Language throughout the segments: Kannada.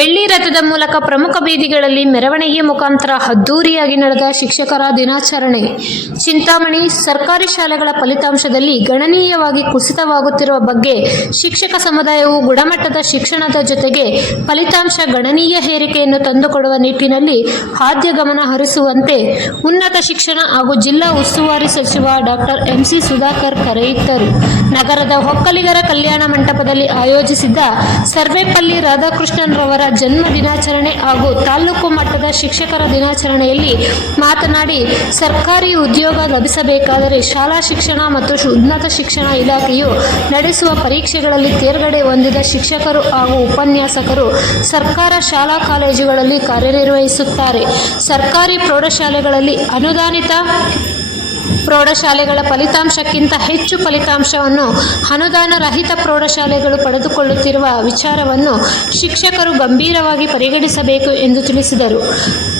ಬೆಳ್ಳಿ ರಥದ ಮೂಲಕ ಪ್ರಮುಖ ಬೀದಿಗಳಲ್ಲಿ ಮೆರವಣಿಗೆ ಮುಖಾಂತರ ಅದ್ದೂರಿಯಾಗಿ ನಡೆದ ಶಿಕ್ಷಕರ ದಿನಾಚರಣೆ. ಚಿಂತಾಮಣಿ ಸರ್ಕಾರಿ ಶಾಲೆಗಳ ಫಲಿತಾಂಶದಲ್ಲಿ ಗಣನೀಯವಾಗಿ ಕುಸಿತವಾಗುತ್ತಿರುವ ಬಗ್ಗೆ ಶಿಕ್ಷಕ ಸಮುದಾಯವು ಗುಣಮಟ್ಟದ ಶಿಕ್ಷಣದ ಜೊತೆಗೆ ಫಲಿತಾಂಶ ಗಣನೀಯ ಏರಿಕೆಯನ್ನು ತಂದುಕೊಡುವ ನಿಟ್ಟಿನಲ್ಲಿ ಆದ್ಯ ಗಮನ ಹರಿಸುವಂತೆ ಉನ್ನತ ಶಿಕ್ಷಣ ಹಾಗೂ ಜಿಲ್ಲಾ ಉಸ್ತುವಾರಿ ಸಚಿವ ಡಾಕ್ಟರ್ ಎಂಸಿ ಸುಧಾಕರ್ ಕರೆಯಿತ್ತರು ನಗರದ ಒಕ್ಕಲಿಗರ ಕಲ್ಯಾಣ ಮಂಟಪದಲ್ಲಿ ಆಯೋಜಿಸಿದ್ದ ಸರ್ವೇಪಲ್ಲಿ ರಾಧಾಕೃಷ್ಣನ್ ರವರ ಜನ್ಮ ದಿನಾಚರಣೆ ಹಾಗೂ ತಾಲೂಕು ಮಟ್ಟದ ಶಿಕ್ಷಕರ ದಿನಾಚರಣೆಯಲ್ಲಿ ಮಾತನಾಡಿ, ಸರ್ಕಾರಿ ಉದ್ಯೋಗ ಲಭಿಸಬೇಕಾದರೆ ಶಾಲಾ ಶಿಕ್ಷಣ ಮತ್ತು ಉನ್ನತ ಶಿಕ್ಷಣ ಇಲಾಖೆಯು ನಡೆಸುವ ಪರೀಕ್ಷೆಗಳಲ್ಲಿ ತೇರ್ಗಡೆ ಹೊಂದಿದ ಶಿಕ್ಷಕರು ಹಾಗೂ ಉಪನ್ಯಾಸಕರು ಸರ್ಕಾರ ಶಾಲಾ ಕಾಲೇಜುಗಳಲ್ಲಿ ಕಾರ್ಯನಿರ್ವಹಿಸುತ್ತಾರೆ. ಸರ್ಕಾರಿ ಪ್ರೌಢಶಾಲೆಗಳಲ್ಲಿ ಅನುದಾನಿತ ಪ್ರೌಢಶಾಲೆಗಳ ಫಲಿತಾಂಶಕ್ಕಿಂತ ಹೆಚ್ಚು ಫಲಿತಾಂಶವನ್ನು ಅನುದಾನ ರಹಿತ ಪ್ರೌಢಶಾಲೆಗಳು ಪಡೆದುಕೊಳ್ಳುತ್ತಿರುವ ವಿಚಾರವನ್ನು ಶಿಕ್ಷಕರು ಗಂಭೀರವಾಗಿ ಪರಿಗಣಿಸಬೇಕು ಎಂದು ತಿಳಿಸಿದರು.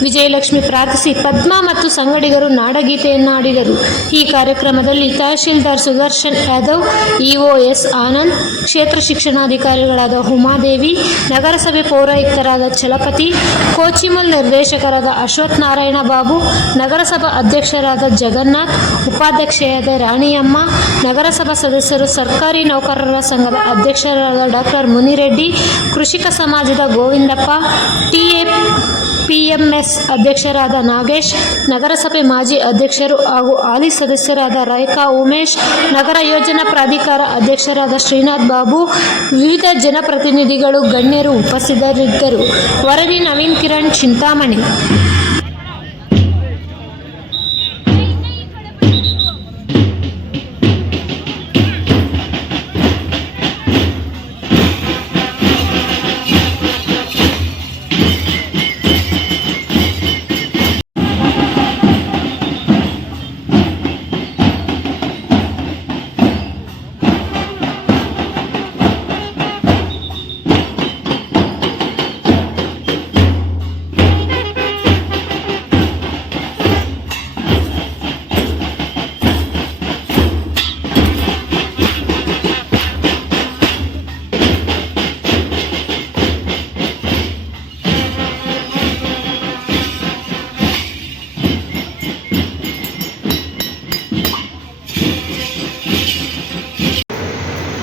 ವಿಜಯಲಕ್ಷ್ಮಿ ಪ್ರಾರ್ಥಿಸಿ ಪದ್ಮ ಮತ್ತು ಸಂಗಡಿಗರು ನಾಡಗೀತೆಯನ್ನು ಆಡಿದರು ಈ ಕಾರ್ಯಕ್ರಮದಲ್ಲಿ ತಹಶೀಲ್ದಾರ್ ಸುದರ್ಶನ್ ಯಾದವ್ ಇಒ ಎಸ್ ಆನಂದ್, ಕ್ಷೇತ್ರ ಶಿಕ್ಷಣಾಧಿಕಾರಿಗಳಾದ ಉಮಾದೇವಿ, ನಗರಸಭೆ ಪೌರಾಯುಕ್ತರಾದ ಚಲಪತಿ, ಕೋಚಿಮಲ್ ನಿರ್ದೇಶಕರಾದ ಅಶ್ವಥ್ ನಾರಾಯಣ ಬಾಬು, ನಗರಸಭಾ ಅಧ್ಯಕ್ಷರಾದ ಜಗನ್ನಾಥ್ ಉಪಾಧ್ಯಕ್ಷೆಯಾದ ರಾಣಿಯಮ್ಮ, ನಗರಸಭಾ ಸದಸ್ಯರು, ಸರ್ಕಾರಿ ನೌಕರರ ಸಂಘದ ಅಧ್ಯಕ್ಷರಾದ ಡಾಕ್ಟರ್ ಮುನಿರೆಡ್ಡಿ, ಕೃಷಿಕ ಸಮಾಜದ ಗೋವಿಂದಪ್ಪ, ಟಿಎ ಪಿಎಂಎಸ್ ಅಧ್ಯಕ್ಷರಾದ ನಾಗೇಶ್, ನಗರಸಭೆ ಮಾಜಿ ಅಧ್ಯಕ್ಷರು ಹಾಗೂ ಹಾಲಿ ಸದಸ್ಯರಾದ ರೈಕಾ ಉಮೇಶ್, ನಗರ ಯೋಜನಾ ಪ್ರಾಧಿಕಾರ ಅಧ್ಯಕ್ಷರಾದ ಶ್ರೀನಾಥ್ ಬಾಬು, ವಿವಿಧ ಜನಪ್ರತಿನಿಧಿಗಳು, ಗಣ್ಯರು ಉಪಸ್ಥಿತರಿದ್ದರು. ವರದಿ ನವೀನ್ ಕಿರಣ್ ಚಿಂತಾಮಣಿ.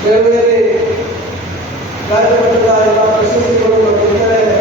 దేవుడి గారి. ప్రశంసించబడిన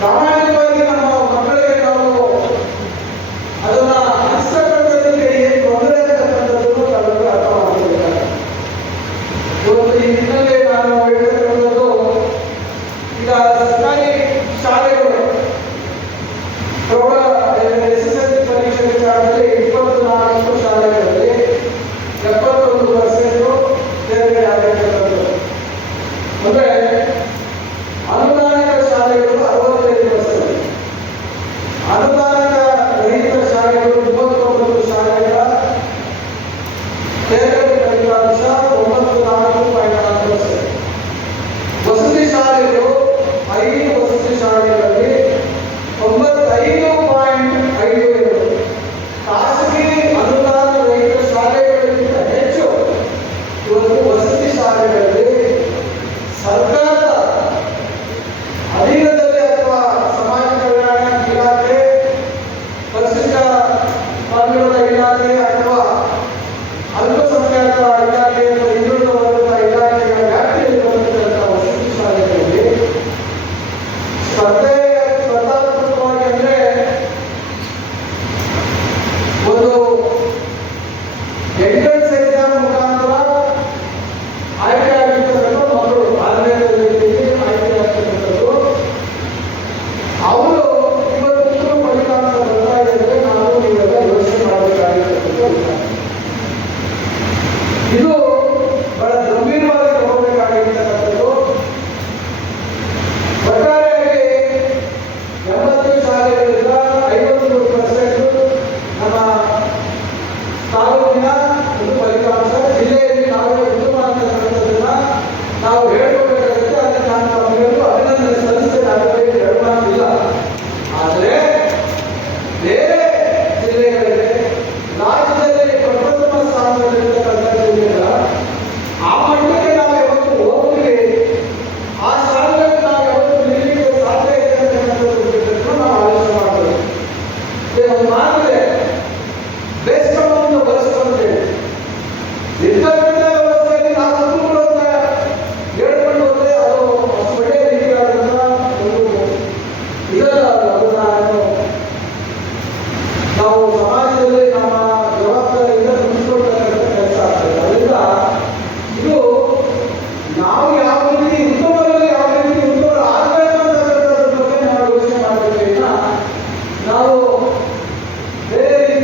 ಪ್ರಾಮಾಣಿಕವಾಗಿ ನಮ್ಮ ಮಕ್ಕಳಿಗೆ ನಾವು ಅದನ್ನ ಹಂಚತಕ್ಕಂಥದ್ದಕ್ಕೆ ಏನು ತೊಂದರೆ ಅಂತಕ್ಕಂಥದ್ದನ್ನು ನಾವೆಲ್ಲರೂ ಅರ್ಥ ಮಾಡ್ಕೊಳ್ಬೇಕಾಗುತ್ತೆ. ಇವತ್ತು ಈ ಹಿನ್ನೆಲೆ ನಾನು ಹೇಳ್ತಕ್ಕಂಥದ್ದು ಈಗ ಸರ್ಕಾರಿ ಶಾಲೆಗಳು ಪ್ರೌಢ, ಎಸ್ ಎಸ್ ಎಲ್ ಸಿ ಪರೀಕ್ಷೆ ವಿಚಾರದಲ್ಲಿ ಇಪ್ಪತ್ತು ನಾಲ್ಕು ಶಾಲೆಗಳಲ್ಲಿ ಎಪ್ಪತ್ತೊಂದು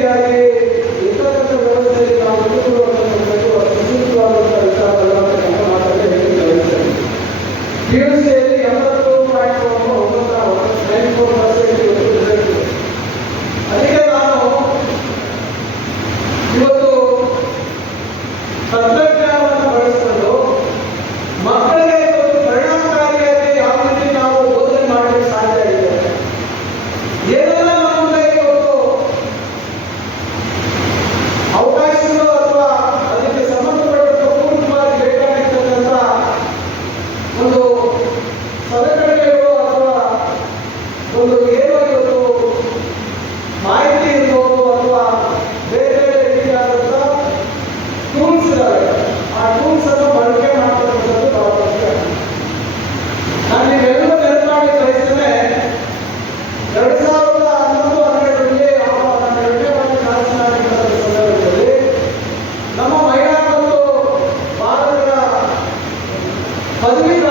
आहे Hallelujah.